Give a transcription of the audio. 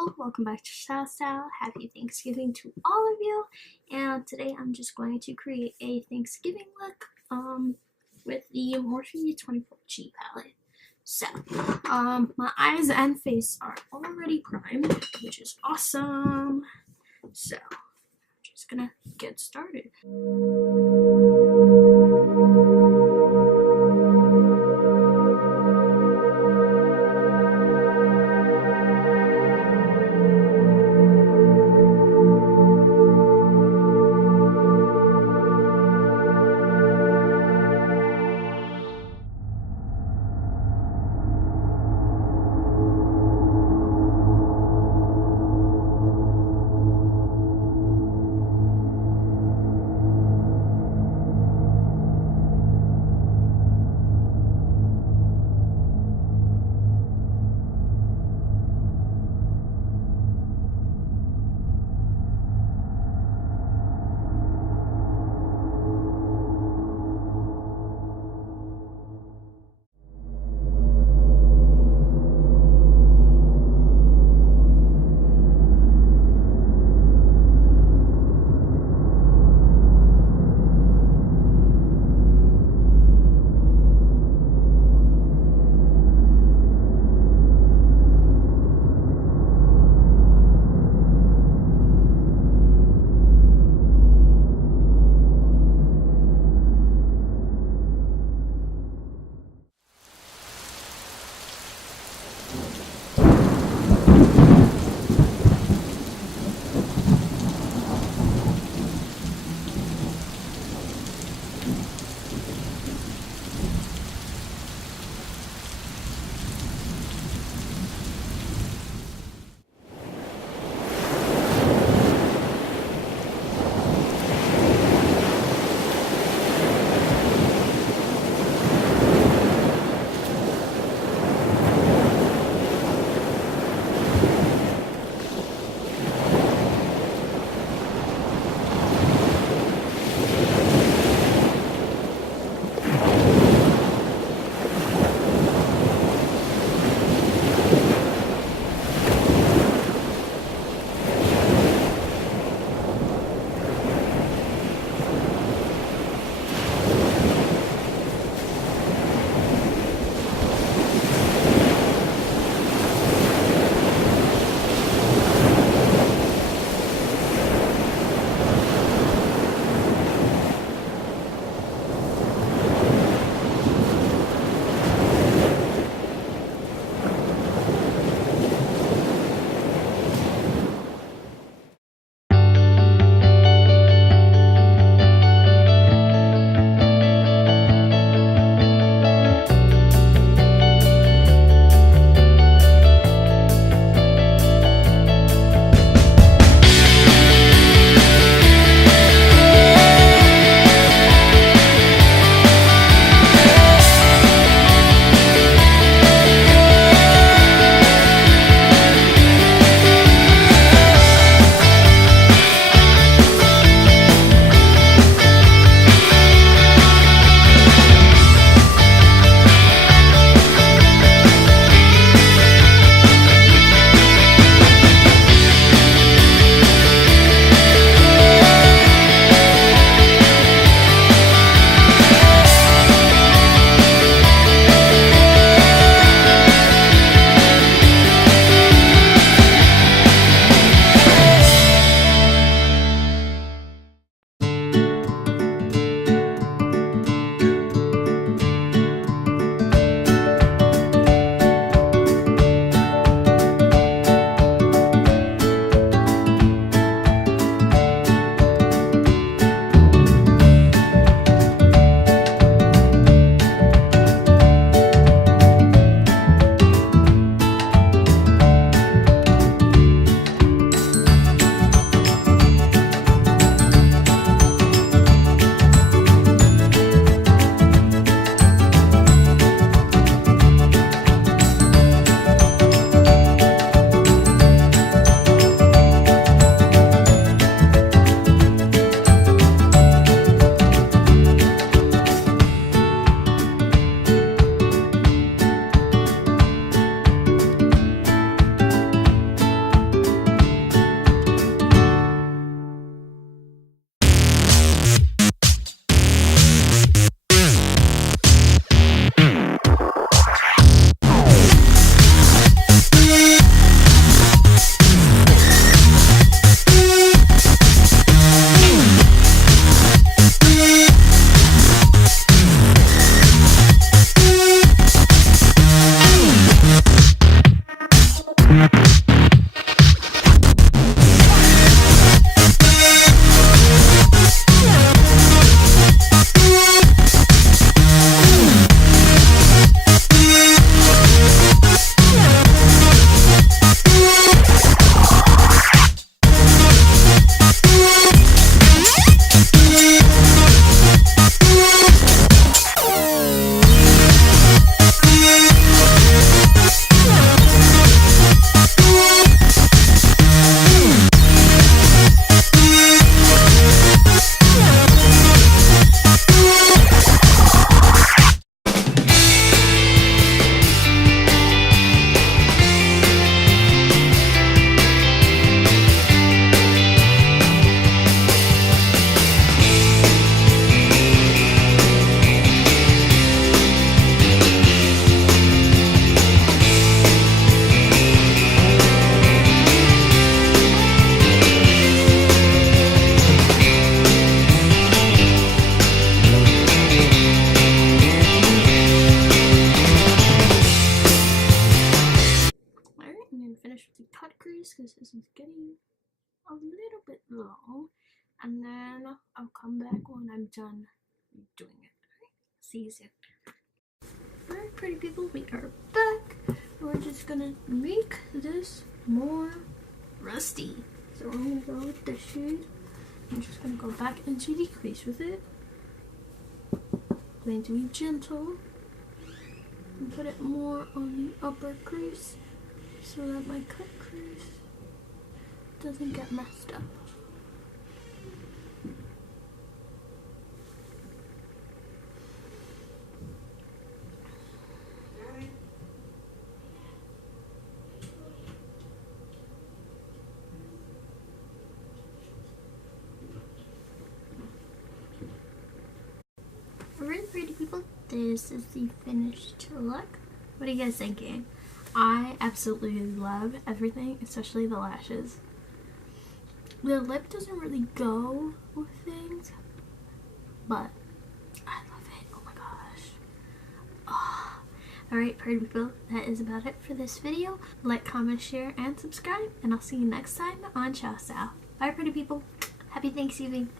people, welcome back to Style. Happy Thanksgiving to all of you. And today I'm just going to create a Thanksgiving look with the Morphe 24G palette. So, my eyes and face are already primed, which is awesome. So, I'm just gonna get started. and then I'll come back when I'm done doing it. Alright, see you soon. Alright, pretty people, we are back. We're just gonna make this more rusty. So I'm gonna go with the shade. I'm just gonna go back into the crease with it. Going to be gentle and put it more on the upper crease so that my cut crease doesn't get messed up. Alright, pretty people, this is the finished look. What are you guys thinking? I absolutely love everything, especially the lashes. The lip doesn't really go with things, but I love it. Oh my gosh. Oh. Alright, pretty people, that is about it for this video. Like, comment, share, and subscribe, and I'll see you next time on Chow Style. Bye, pretty people. Happy Thanksgiving.